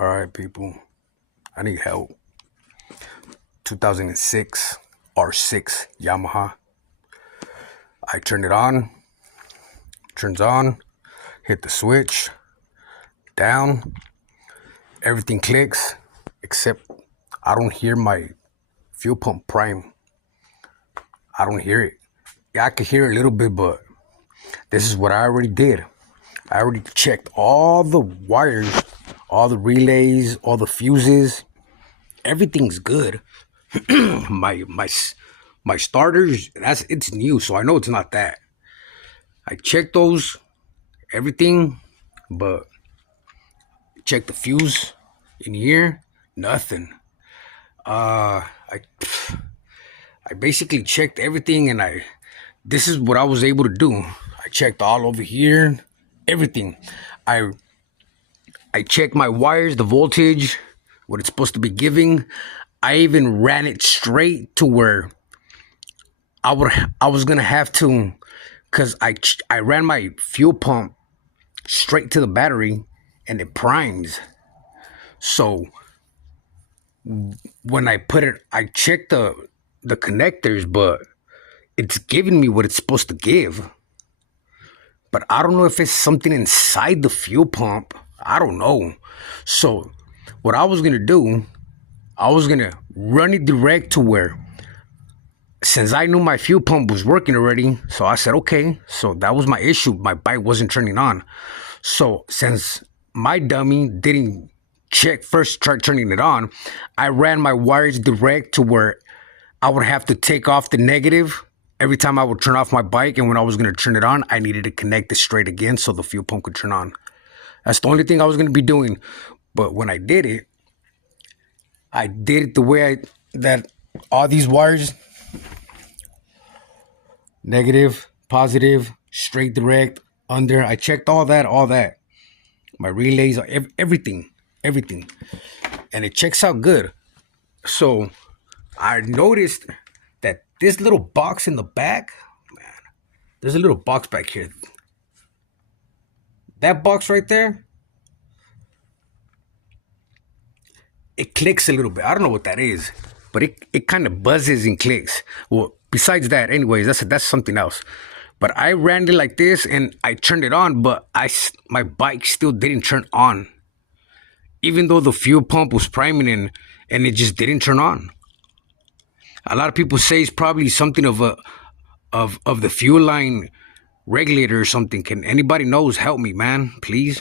All right, people. I need help. 2006 R6 Yamaha. I turn it on, turns on, hit the switch, down, everything clicks, except I don't hear my fuel pump prime. I don't hear it. Yeah, I could hear a little bit, but this is what I already did. I already checked all the wires, all the relays, all the fuses. Everything's good. my starters, it's new, so I know it's not that. I checked those, everything, but check the fuse in here, nothing. I basically checked everything, and this is what I was able to do. I checked all over here, everything. I checked my wires, the voltage, what it's supposed to be giving. I even ran it straight to where I was gonna have to, cause I ran my fuel pump straight to the battery, and it primes. So when I put it, I checked the connectors, but it's giving me what it's supposed to give. But I don't know if it's something inside the fuel pump. I don't know. So what I was gonna do, I was gonna run it direct to where, since I knew my fuel pump was working already, so I said, okay. So that was my issue. My bike wasn't turning on. So since my dummy didn't check first, try turning it on, I ran my wires direct to where I would have to take off the negative every time I would turn off my bike. And when I was going to turn it on, I needed to connect it straight again so the fuel pump could turn on. That's the only thing I was going to be doing. But when I did it the way that all these wires, negative, positive, straight, direct, under, I checked all that. My relays, everything. And it checks out good. So I noticed that this little box in the back, man, there's a little box back here. That box right there, it clicks a little bit. I don't know what that is, but it kind of buzzes and clicks. Well, besides that, anyways, that's something else. But I ran it like this, and I turned it on, but my bike still didn't turn on, even though the fuel pump was priming and it just didn't turn on. A lot of people say it's probably something of the fuel line regulator or something. Can anybody knows help me, man, please?